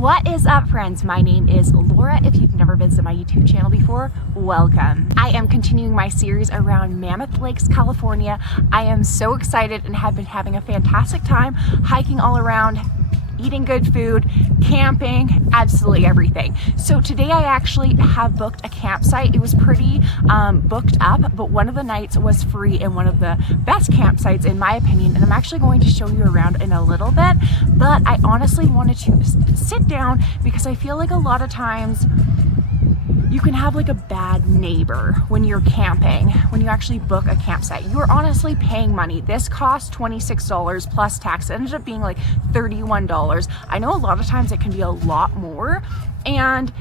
What is up, friends? My name is Laura. If you've never visited my YouTube channel before, welcome. I am continuing my series around Mammoth Lakes, California. I am so excited and have been having a fantastic time hiking all around, eating good food, camping, absolutely everything. So today I actually have booked a campsite. It was pretty booked up, but one of the nights was free and one of the best campsites in my opinion, and I'm actually going to show you around in a little bit, but I honestly wanted to sit down because I feel like a lot of times you can have like a bad neighbor when you're camping, when you actually book a campsite. You're honestly paying money. This cost $26 plus tax. It ended up being like $31. I know a lot of times it can be a lot more, and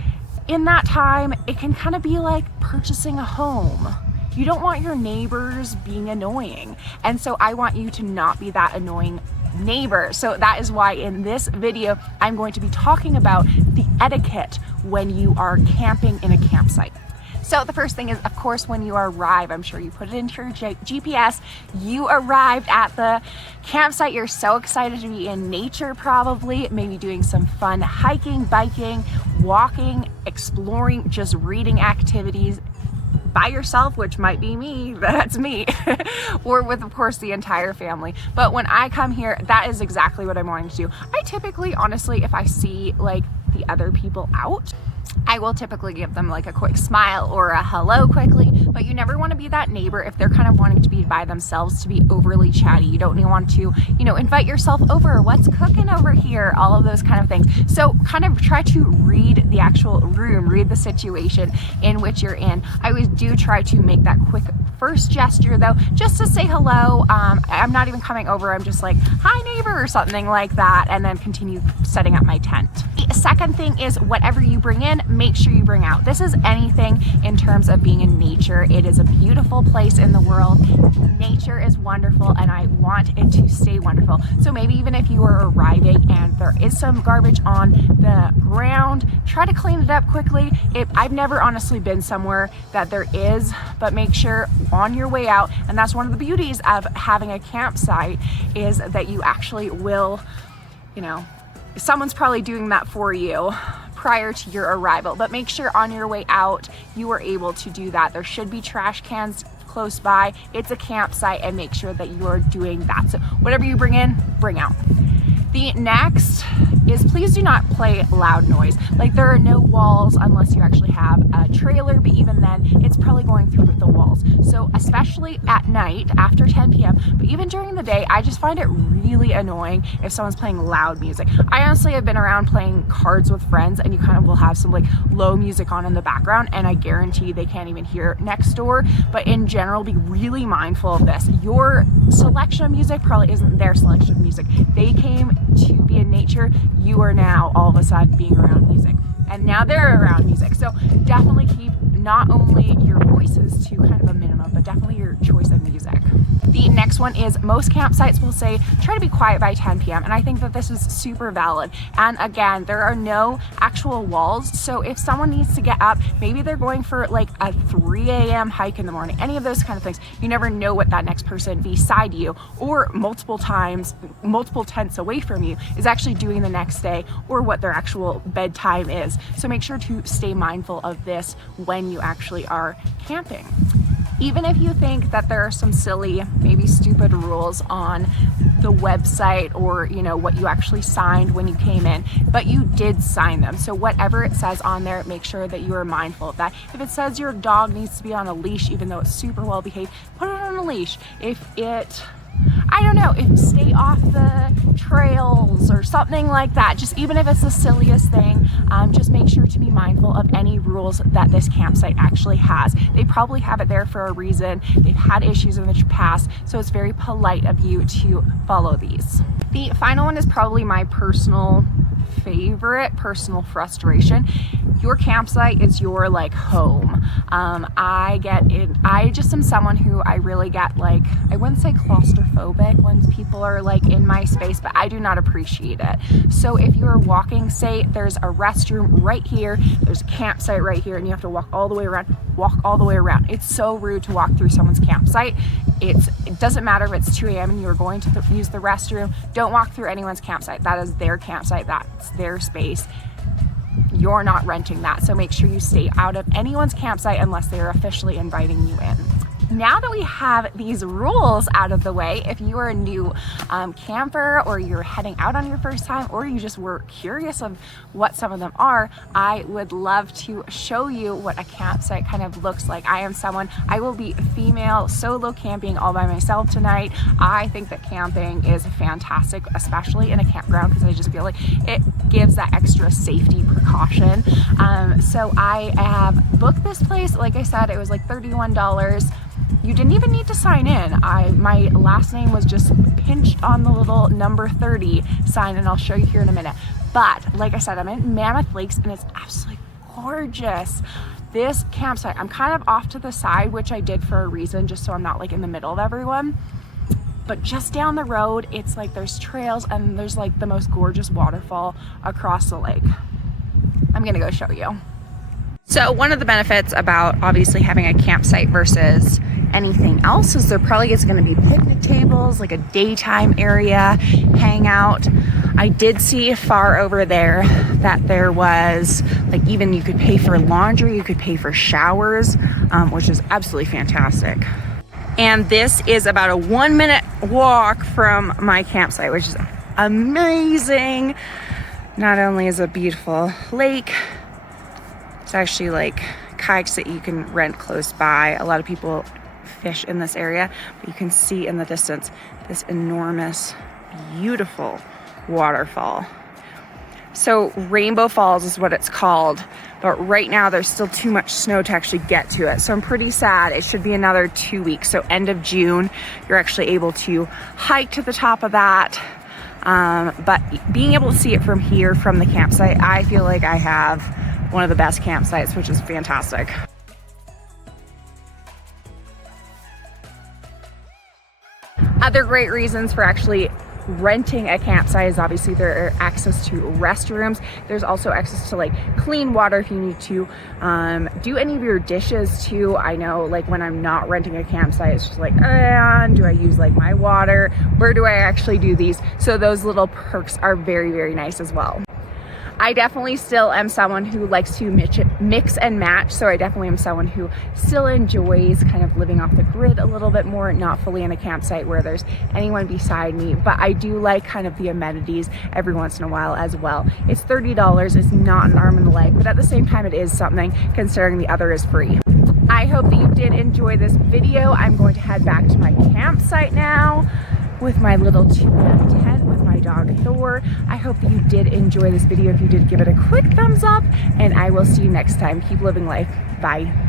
in that time it can kind of be like purchasing a home. You don't want your neighbors being annoying, and so I want you to not be that annoying neighbor. So that is why in this video I'm going to be talking about the etiquette when you are camping in a campsite. So the first thing is, of course, when you arrive, I'm sure you put it into your GPS, you arrived at the campsite, you're so excited to be in nature, probably maybe doing some fun hiking, biking, walking, exploring, just reading activities by yourself, which might be me, that's me, or with, of course, the entire family. But when I come here, that is exactly what I'm wanting to do. I typically, honestly, if I see like the other people out, I will typically give them like a quick smile or a hello quickly, but you never want to be that neighbor if they're kind of wanting to be by themselves, to be overly chatty. You don't want to, invite yourself over. What's cooking over here? All of those kind of things. So kind of try to read the actual room, read the situation in which you're in. I always do try to make that quick first gesture though, just to say hello. I'm not even coming over. I'm just like, hi neighbor, or something like that, and then continue setting up my tent. The second thing is, whatever you bring in, make sure you bring out. This is anything in terms of being in nature. It is a beautiful place in the world. Nature is wonderful, and I want it to stay wonderful. So maybe even if you are arriving and there is some garbage on the ground, try to clean it up quickly. I've never honestly been somewhere that there is, but make sure on your way out, and that's one of the beauties of having a campsite, is that you actually will, someone's probably doing that for you prior to your arrival, but make sure on your way out you are able to do that. There should be trash cans close by. It's a campsite, and make sure that you are doing that. So whatever you bring in, bring out. The next is, please do not play loud noise. Like, there are no walls unless you actually have a trailer, but even then it's probably going through the walls. So especially at night after 10 p.m., but even during the day, I just find it really annoying if someone's playing loud music. I honestly have been around playing cards with friends, and you kind of will have some like low music on in the background, and I guarantee they can't even hear it next door. But in general, be really mindful of this. Your selection of music probably isn't their selection of music. They came to be in nature. You are now all of a sudden being around music, and now they're around music. So definitely keep not only your voices to kind of a minimum, but definitely your choice of music. The next one is, most campsites will say try to be quiet by 10 p.m. and I think that this is super valid. And again, there are no actual walls, so if someone needs to get up, maybe they're going for like a 3 a.m. hike in the morning, any of those kind of things, you never know what that next person beside you or multiple tents away from you is actually doing the next day, or what their actual bedtime is. So make sure to stay mindful of this when you actually are camping. Even if you think that there are some silly, maybe stupid rules on the website, or what you actually signed when you came in, but you did sign them. So whatever it says on there, make sure that you are mindful of that. If it says your dog needs to be on a leash, even though it's super well behaved, put it on a leash. If stay off the trails or something like that, just even if it's the silliest thing, just make sure to be mindful of any rules that this campsite actually has. They probably have it there for a reason. They've had issues in the past, so it's very polite of you to follow these. The final one is probably my personal favorite, personal frustration. your campsite is your like home. I just am someone who I really get like, I wouldn't say claustrophobic when people are like in my space, but I do not appreciate it. So if you're walking, say there's a restroom right here, there's a campsite right here, and you have to walk all the way around. It's so rude to walk through someone's campsite. It doesn't matter if it's 2 a.m. and you're going to use the restroom. Don't walk through anyone's campsite. That is their campsite. That's their space. You're not renting that. So make sure you stay out of anyone's campsite unless they're officially inviting you in. Now that we have these rules out of the way, if you are a new camper, or you're heading out on your first time, or you just were curious of what some of them are, I would love to show you what a campsite kind of looks like. I will be female solo camping all by myself tonight. I think that camping is fantastic, especially in a campground, because I just feel like it gives that extra safety precaution. So I have booked this place. Like I said, it was like $31. You didn't even need to sign in. My last name was just pinched on the little number 30 sign, and I'll show you here in a minute. But like I said, I'm in Mammoth Lakes, and it's absolutely gorgeous. This campsite, I'm kind of off to the side, which I did for a reason, just so I'm not like in the middle of everyone. But just down the road, it's like there's trails, and there's like the most gorgeous waterfall across the lake. I'm gonna go show you. So one of the benefits about obviously having a campsite versus anything else is there probably is going to be picnic tables, like a daytime area, hangout. I did see far over there that there was like, even you could pay for laundry, you could pay for showers, which is absolutely fantastic. And this is about a 1-minute walk from my campsite, which is amazing. Not only is it a beautiful lake, it's actually like kayaks that you can rent close by. A lot of people fish in this area, but you can see in the distance this enormous, beautiful waterfall. So Rainbow Falls is what it's called, but right now there's still too much snow to actually get to it. So I'm pretty sad. It should be another 2 weeks. So end of June, you're actually able to hike to the top of that. But being able to see it from here, from the campsite, I feel like I have one of the best campsites, which is fantastic. Other great reasons for actually renting a campsite is obviously there are access to restrooms. There's also access to like clean water if you need to do any of your dishes too. I know like when I'm not renting a campsite, it's just like, do I use like my water? Where do I actually do these? So those little perks are very, very nice as well. I definitely still am someone who likes to mix and match. So I definitely am someone who still enjoys kind of living off the grid a little bit more, not fully in a campsite where there's anyone beside me, but I do like kind of the amenities every once in a while as well. It's $30, it's not an arm and a leg, but at the same time it is something considering the other is free. I hope that you did enjoy this video. I'm going to head back to my campsite now with my little 2-man tent with my dog Thor. I hope that you did enjoy this video. If you did, give it a quick thumbs up, and I will see you next time. Keep living life. Bye.